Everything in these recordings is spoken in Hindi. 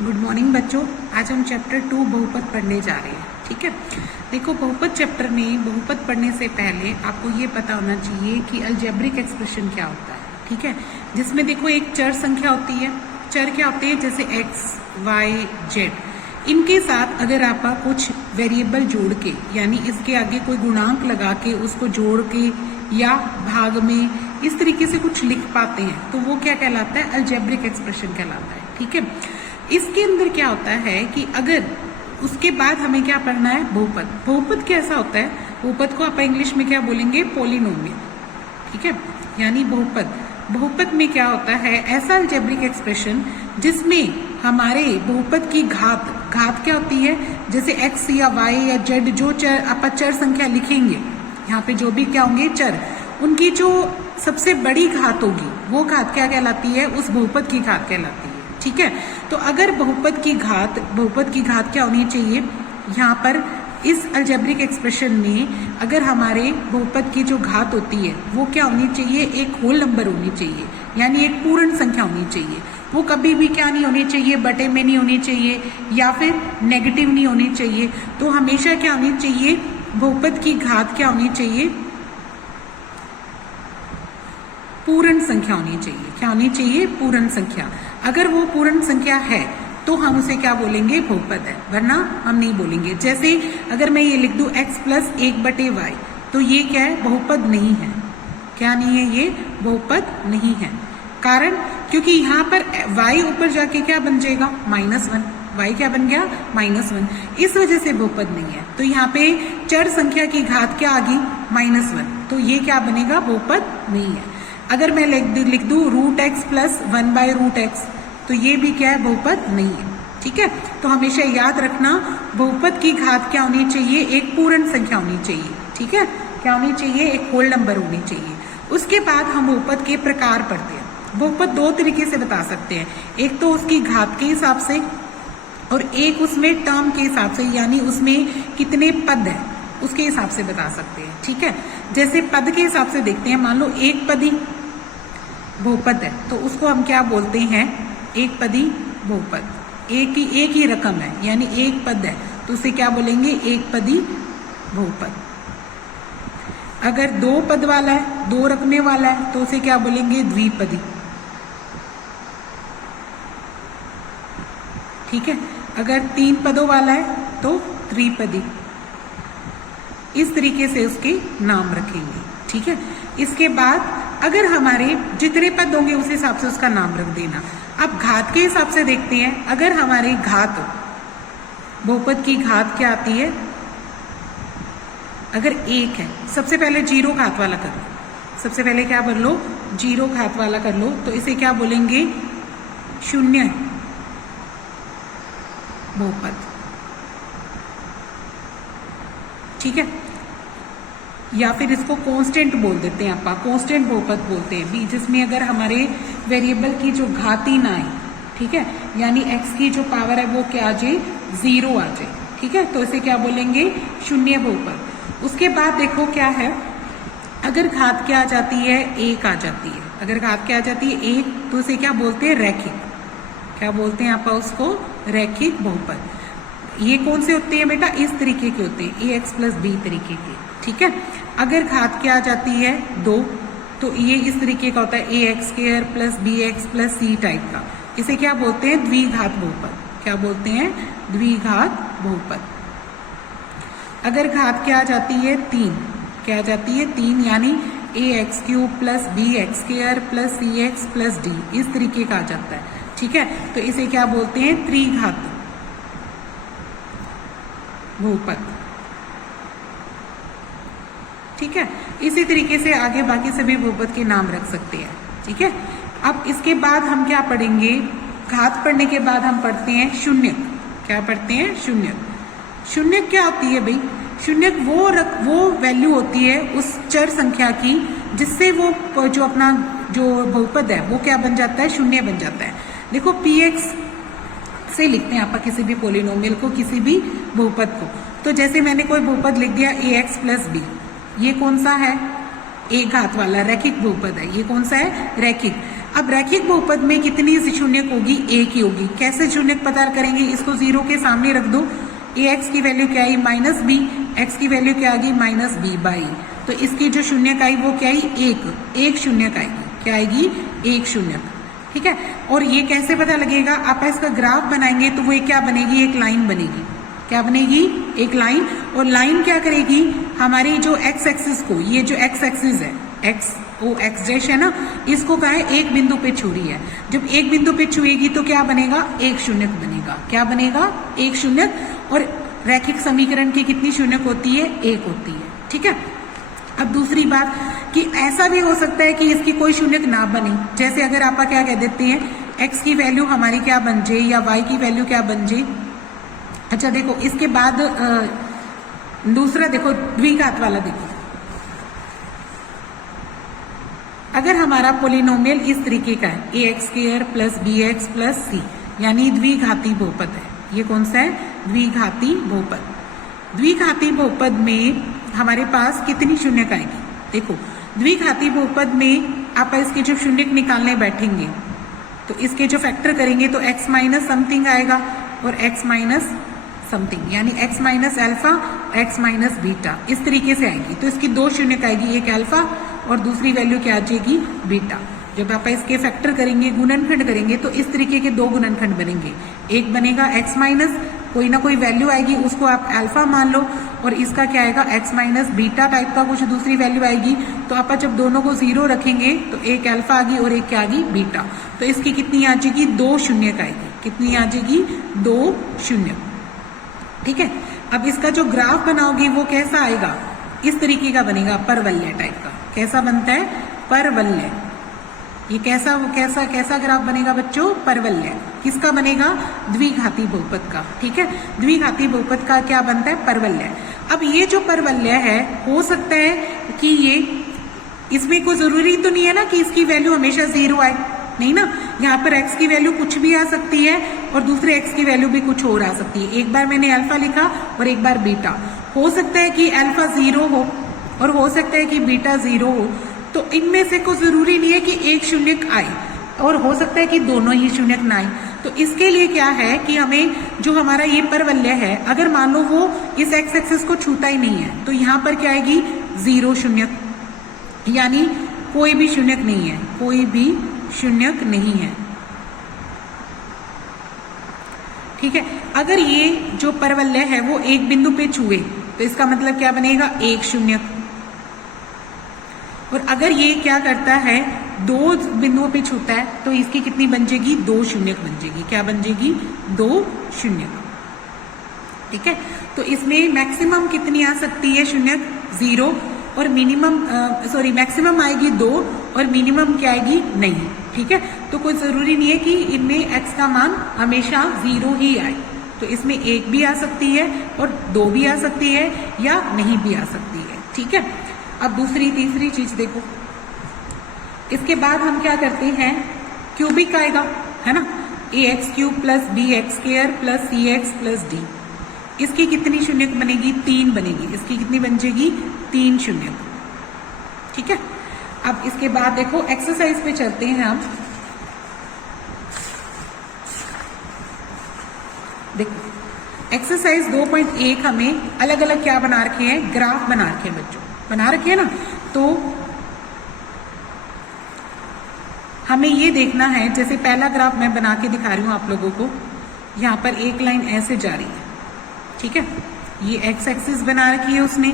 गुड मॉर्निंग बच्चों। आज हम चैप्टर 2 बहुपद पढ़ने जा रहे हैं। ठीक है, देखो बहुपद चैप्टर में बहुपद पढ़ने से पहले आपको ये पता होना चाहिए कि अलजेब्रिक एक्सप्रेशन क्या होता है। ठीक है, जिसमें देखो एक चर संख्या होती है। चर क्या होते हैं? जैसे x, y, z। इनके साथ अगर आप कुछ वेरिएबल जोड़ के यानी इसके आगे कोई गुणांक लगा के उसको जोड़ के या भाग में इस तरीके से कुछ लिख पाते हैं तो वो क्या कहलाता है? अलजेब्रिक एक्सप्रेशन कहलाता है। ठीक है, इसके अंदर क्या होता है कि अगर उसके बाद हमें क्या पढ़ना है? बहुपद। बहुपद कैसा होता है? बहुपद को आप इंग्लिश में क्या बोलेंगे? पॉलिनोमियल। ठीक है, यानी बहुपद। बहुपद में क्या होता है? ऐसा अलजेब्रिक एक्सप्रेशन जिसमें हमारे बहुपद की घात क्या होती है? जैसे x या y या z जो चर आप चर संख्या लिखेंगे, यहाँ पे जो भी क्या होंगे चर, उनकी जो सबसे बड़ी घात होगी वो घात क्या कहलाती है? उस बहुपद की घात कहलाती है। ठीक है, तो अगर बहुपद की घात क्या होनी चाहिए? यहाँ पर इस अलजेब्रिक एक्सप्रेशन में अगर हमारे बहुपद की जो घात होती है वो क्या होनी चाहिए? एक होल नंबर होनी चाहिए, यानी एक पूर्ण संख्या होनी चाहिए। वो कभी भी क्या नहीं होनी चाहिए? बटे में नहीं होनी चाहिए या फिर नेगेटिव नहीं होनी चाहिए। तो हमेशा क्या होनी चाहिए? बहुपद की घात क्या होनी चाहिए? पूर्ण संख्या होनी चाहिए। क्या होनी चाहिए? पूर्ण संख्या। अगर वो पूर्ण संख्या है तो हम उसे क्या बोलेंगे? बहुपद है, वरना हम नहीं बोलेंगे। जैसे अगर मैं ये लिख दूं x प्लस 1/y, तो ये क्या है? बहुपद नहीं है। क्या नहीं है? ये बहुपद नहीं है। कारण क्योंकि यहाँ पर y ऊपर जाके क्या बन जाएगा? -1। y क्या बन गया? -1। इस वजह से बहुपद नहीं है। तो यहाँ पे चर संख्या की घात क्या आ गई? -1। तो ये क्या बनेगा? बहुपद नहीं है। अगर मैं लिख दूं √x प्लस 1/√x, तो ये भी क्या है? बहुपद नहीं है। ठीक है, तो हमेशा याद रखना बहुपद की घात क्या होनी चाहिए? एक पूर्ण संख्या होनी चाहिए। ठीक है, क्या होनी चाहिए? एक होल नंबर होनी चाहिए। उसके बाद हम बहुपद के प्रकार पढ़ते हैं। बहुपद दो तरीके से बता सकते हैं, एक तो उसकी घात के हिसाब से और एक उसमें टर्म के हिसाब से, यानी उसमें कितने पद है उसके हिसाब से बता सकते हैं। ठीक है, जैसे पद के हिसाब से देखते हैं। मान लो एक पदी बहुपद है तो उसको हम क्या बोलते हैं? एक पदी बहुपद। एक ही रकम है, यानी एक पद है तो उसे क्या बोलेंगे? एक पदी बहुपद। अगर दो पद वाला है, दो रकमे वाला है, तो उसे क्या बोलेंगे? द्विपदी। ठीक है, अगर 3 पदों वाला है तो त्रिपदी। इस तरीके से उसके नाम रखेंगे। ठीक है, इसके बाद अगर हमारे जितने पद होंगे उस हिसाब से उसका नाम रख देना। अब घात के हिसाब से देखते हैं। अगर हमारी घात बहुपद की घात क्या आती है? अगर 1 है, सबसे पहले 0 घात वाला कर लो। सबसे पहले क्या कर लो? 0 घात वाला कर लो। तो इसे क्या बोलेंगे? शून्य बहुपद। ठीक है, या फिर इसको कांस्टेंट बोल देते हैं। आप कांस्टेंट बहुपद बोलते हैं भी, जिसमें अगर हमारे वेरिएबल की जो घाती ना आए, ठीक है, यानी x की जो पावर है वो क्या आ जाए? 0 आ जाए। ठीक है, तो इसे क्या बोलेंगे? शून्य बहुपद। उसके बाद देखो क्या है, अगर घात क्या आ जाती है? 1 आ जाती है। अगर घात क्या आ जाती है? 1, तो इसे क्या बोलते हैं? रैखिक। क्या बोलते हैं आप उसको? रैखिक बहुपद। ये कौन से होते हैं बेटा? इस तरीके के होते हैं, ax प्लस b तरीके के। ठीक है, अगर घात क्या आ जाती है? 2, तो ये इस तरीके का होता है, ax² plus bx plus c type का। इसे क्या बोलते हैं? द्विघात बहुपद। क्या बोलते हैं? द्विघात बहुपद। अगर घात क्या आ जाती है? 3। क्या आ जाती है? 3, यानी ax³ plus bx² plus cx plus d, इस तरीके का आ जाता है। ठीक है, तो इसे क्या बोलते हैं? त्रिघात बहुपद। ठीक है, इसी तरीके से आगे बाकी सभी बहुपद के नाम रख सकते हैं। ठीक है, अब इसके बाद हम क्या पढ़ेंगे? घात पढ़ने के बाद हम पढ़ते हैं शून्यक। क्या पढ़ते हैं? शून्यक। शून्यक क्या होती है भाई? शून्यक वो वैल्यू होती है उस चर संख्या की जिससे वो जो अपना जो बहुपद है वो क्या बन जाता है? शून्य बन जाता है। देखो px से लिखते हैं आप किसी भी पॉलिनोमियल को, किसी भी बहुपद को। तो जैसे मैंने कोई बहुपद लिख दिया ax प्लस b, ये कौन सा है? एक घात वाला रैखिक बहुपद है। ये कौन सा है? रैखिक। अब रैखिक बहुपद में कितनी शून्यक होगी, एक ही होगी। कैसे शून्यक पता करेंगे, इसको जीरो के सामने रख दो, ए एक्स की वैल्यू क्या आई माइनस बी, एक्स की वैल्यू क्या आ गई माइनस बी बाई, तो इसकी जो शून्यक आई वो क्या आई, एक शून्यक आएगी, क्या आएगी, एक शून्यक। ठीक है, और ये कैसे पता लगेगा, आप इसका ग्राफ बनाएंगे तो वो क्या बनेगी, एक लाइन बनेगी। क्या बनेगी, एक लाइन। और लाइन क्या करेगी, हमारी जो एक्स एक्सिस को, ये जो एक्स एक्सिस है, एक्स ओ एक्स डैश है ना, इसको क्या है, एक बिंदु पे छू रही है। जब एक बिंदु पे छुएगी तो क्या बनेगा, एक शून्यक बनेगा। क्या बनेगा, एक शून्यक। और रैखिक समीकरण की कितनी शून्यक होती है, एक होती है। ठीक है, अब दूसरी बात कि ऐसा भी हो सकता है कि इसकी कोई शून्यक ना बने। जैसे अगर आप क्या कह देते हैं, एक्स की वैल्यू हमारी क्या बन जाए या वाई की वैल्यू क्या बन जाए। अच्छा देखो, इसके बाद दूसरा देखो, द्विघात वाला देखो, अगर हमारा पोलिनोमियल इस तरीके का है, a x square plus b x plus c, यानी द्विघाती बहुपद है। ये कौन सा है, द्विघाती बहुपद। द्विघाती बहुपद में हमारे पास कितनी शून्यक आएगी, देखो द्विघाती बहुपद में आप इसके जो शून्यक निकालने बैठेंगे तो इसके जो फैक्टर करेंगे तो x माइनस समथिंग आएगा और x माइनस समथिंग, यानी x minus alpha, x minus beta, इस तरीके से आएगी। तो इसकी दो शून्यक आएगी, एक अल्फा और दूसरी वैल्यू क्या आ जाएगी, बीटा। जब आप इसके फैक्टर करेंगे, गुणनखंड करेंगे, तो इस तरीके के दो गुणनखंड बनेंगे। एक बनेगा x माइनस, कोई ना कोई वैल्यू आएगी, उसको आप अल्फा मान लो, और इसका क्या आएगा, x माइनस बीटा टाइप का कुछ दूसरी वैल्यू आएगी। तो आप जब दोनों को जीरो रखेंगे तो एक अल्फा आ गई और एक क्या आ गई, बीटा। तो इसकी कितनी आ जाएगी, दो शून्यक आएगी। कितनी आ जाएगी, दो शून्यक। ठीक है, अब इसका जो ग्राफ बनाओगे वो कैसा आएगा, इस तरीके का बनेगा, परवलय टाइप का। कैसा बनता है, परवलय। ये कैसा कैसा कैसा ग्राफ बनेगा बच्चों, परवलय। किसका बनेगा, द्विघाती बहुपद का। ठीक है, द्विघाती बहुपद का क्या बनता है, परवलय। अब ये जो परवलय है, हो सकता है कि ये, इसमें कोई जरूरी तो नहीं है ना कि इसकी वैल्यू हमेशा जीरो आए, नहीं ना। यहाँ पर x की वैल्यू कुछ भी आ सकती है और दूसरे x की वैल्यू भी कुछ और आ सकती है। एक बार मैंने अल्फा लिखा और एक बार बीटा। हो सकता है कि अल्फा जीरो हो और हो सकता है कि बीटा जीरो हो, तो इनमें से कोई जरूरी नहीं है कि एक शून्यक आए, और हो सकता है कि दोनों ही शून्यक ना आए। तो इसके लिए क्या है कि हमें जो हमारा ये परवलय है, अगर मान लो वो इस एक्स एक्सिस को छूता ही नहीं है, तो यहाँ पर क्या आएगी, जीरो शून्यक, यानी कोई भी शून्यक नहीं है, कोई भी शून्यक नहीं है। ठीक है, अगर ये जो परवलय है वो एक बिंदु पे छुए तो इसका मतलब क्या बनेगा, एक शून्यक। और अगर ये क्या करता है, दो बिंदुओं पे छूता है, तो इसकी कितनी बन जाएगी, दो शून्यक बन जाएगी। क्या बन जाएगी, दो शून्यक। ठीक है, तो इसमें मैक्सिमम कितनी आ सकती है शून्यक, जीरो, और मिनिमम मैक्सिमम आएगी दो और मिनिमम क्या आएगी, नहीं। ठीक है, तो कोई जरूरी नहीं है कि इनमें x का मान हमेशा जीरो ही आए। तो इसमें एक भी आ सकती है और दो भी आ सकती है या नहीं भी आ सकती है। ठीक है, अब दूसरी तीसरी चीज देखो, इसके बाद हम क्या करते हैं, क्यूबिक आएगा, है ना, a x cube plus b x square plus c x plus d. इसकी कितनी शून्यक बनेगी, तीन बनेगी। इसकी कितनी बन जाएगी, तीन शून्यक। ठीक है, अब इसके बाद देखो एक्सरसाइज पे चलते हैं हम। देखो एक्सरसाइज 2.1 हमें अलग अलग क्या बना रखे हैं, ग्राफ बना रखे हैं बच्चों, बना रखे हैं ना। तो हमें ये देखना है, जैसे पहला ग्राफ मैं बना के दिखा रही हूं आप लोगों को। यहां पर एक लाइन ऐसे जा रही है, ठीक है, ये एक्स एक्सिस बना रखी है उसने,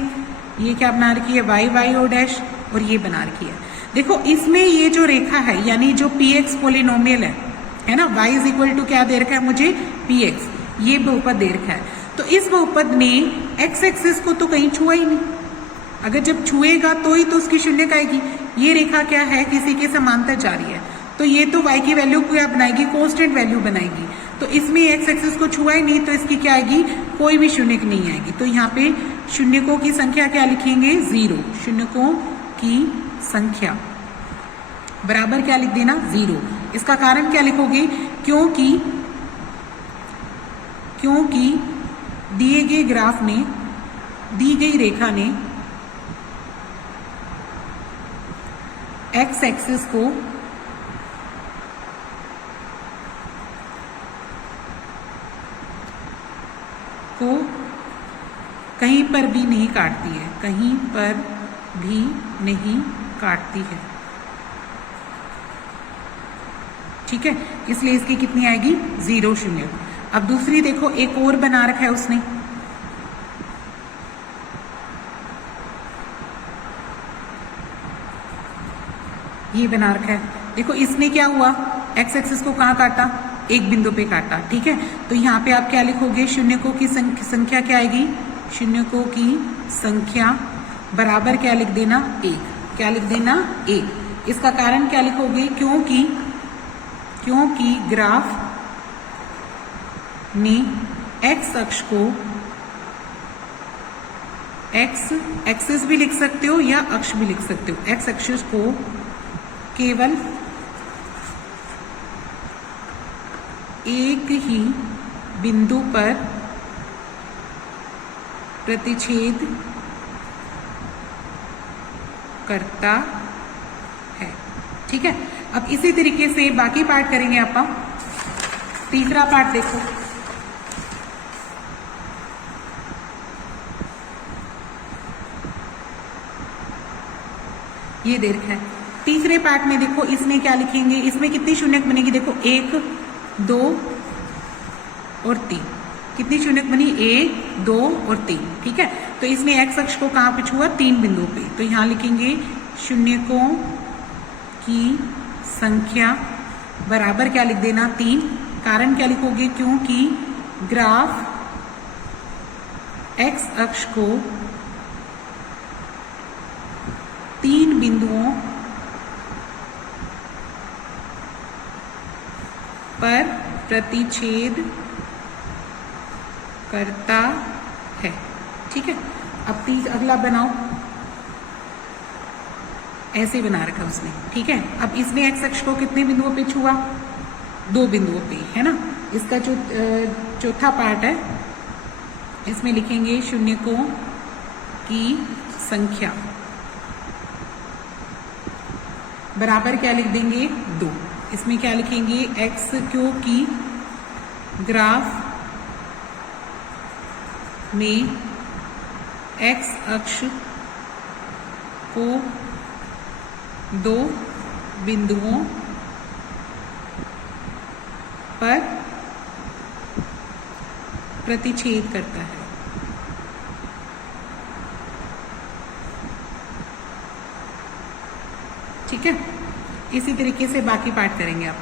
ये क्या बना रखी है, वाई वाई ओ डैश, और ये बना रखी है। देखो इसमें ये जो रेखा है, यानी जो पी एक्स पोलिनोमियल है ना, y इज इक्वल टू क्या दे रखा है मुझे, पी एक्स, ये बहुपद दे रखा है। तो इस बहुपद ने एक्स एक्सिस को तो कहीं छुआ ही नहीं, अगर जब छुएगा तो ही तो उसकी शून्यक आएगी। ये रेखा क्या है, किसी के समांतर जा रही है, तो ये तो y की वैल्यू क्या बनाएगी, कांस्टेंट वैल्यू बनाएगी। तो इसमें एक्स एक्सिस को छुआ ही नहीं, तो इसकी क्या आएगी, कोई भी शून्यक नहीं आएगी। तो यहाँ पे शून्यकों की संख्या क्या लिखेंगे, जीरो। शून्यकों की संख्या बराबर क्या लिख देना, जीरो। इसका कारण क्या लिखोगे, क्योंकि दिए गए ग्राफ ने, दी गई रेखा ने एक्स एक्सिस को को कहीं पर भी नहीं काटती है, कहीं पर भी नहीं काटती है। ठीक है, इसलिए इसकी कितनी आएगी 0 0। अब दूसरी देखो, एक और बना रखा है उसने, ये बना रखा है। देखो इसने क्या हुआ, एक्स एक्सिस को कहाँ काटा, एक बिंदु पे काटा। ठीक है, तो यहाँ पे आप क्या लिखोगे, शून्यकों की संख्या क्या आएगी, शून्यकों की संख्या बराबर क्या लिख देना, 1। क्या लिख देना, 1। इसका कारण क्या लिखोगे, क्योंकि ग्राफ ने एक्स अक्ष को, एक्स एक्सिस भी लिख सकते हो या अक्ष भी लिख सकते हो, एक्स एक्सिस को केवल एक ही बिंदु पर प्रतिच्छेद करता है। ठीक है, अब इसी तरीके से बाकी पार्ट करेंगे आप। तीसरा पार्ट देखो, ये दे रखा है। तीसरे पार्ट में देखो, इसमें क्या लिखेंगे, इसमें कितनी शून्यक बनेगी, देखो 1 2 और 3। कितनी शून्यक बनी, 1 2 और 3। ठीक है, तो इसने एक्स अक्ष को कहाँ पे छुआ, 3 बिंदुओं पे। तो यहां लिखेंगे शून्यकों की संख्या बराबर क्या लिख देना, 3। कारण क्या लिखोगे, क्योंकि ग्राफ एक्स अक्ष को 3 बिंदुओं पर प्रतिच्छेद करता है। ठीक है, अब अगला बनाओ, ऐसे बना रखा उसने। ठीक है, अब इसने एक्स अक्ष को कितने बिंदुओं पे छुआ, 2 बिंदुओं पे, है ना। इसका जो चौथा पार्ट है, इसमें लिखेंगे शून्यकों की संख्या बराबर क्या लिख देंगे, 2। इसमें क्या लिखेंगे, एक्स, क्योंकि ग्राफ में एक्स अक्ष को 2 बिंदुओं पर प्रतिच्छेद करता है। ठीक है, इसी तरीके से बाकी पार्ट करेंगे आप।